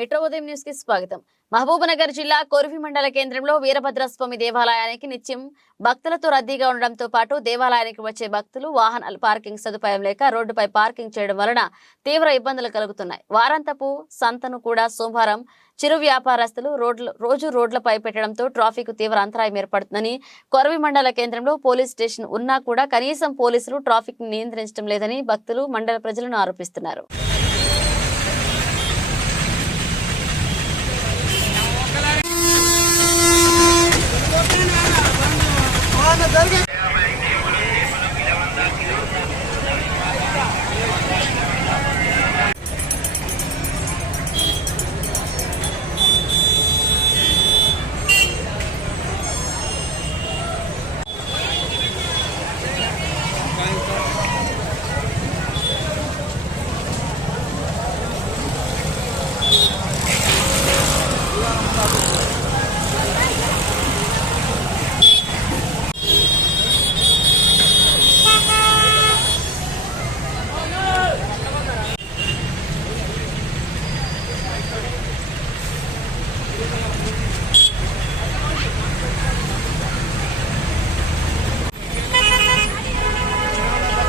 Metro ఉదయం news కి స్వాగతం. మహబూబ్నగర్ జిల్లా కొరివి మండల కేంద్రంలో వీరభద్రస్వామి దేవాలయానికి నిత్యం భక్తులతో రద్దీగా ఉండడంతో పాటు దేవాలయానికి వచ్చే భక్తులు వాహనాల పార్కింగ్ సదుపాయం లేక రోడ్డుపై పార్కింగ్ చేయడం వలన తీవ్ర ఇబ్బందులు కలుగుతున్నాయి. వారాంతపు సంతను కూడా సోమవారం చిరు వ్యాపారస్తులు రోజు రోడ్లపై పెట్టడంతో ట్రాఫిక్ తీవ్ర అంతరాయం ఏర్పడుతుందని, కొరివి మండల కేంద్రంలో పోలీస్ స్టేషన్ ఉన్నా కూడా కనీసం పోలీసులు ట్రాఫిక్ ని నియంత్రించడం లేదని భక్తులు మండల ప్రజలను ఆరోపిస్తున్నారు.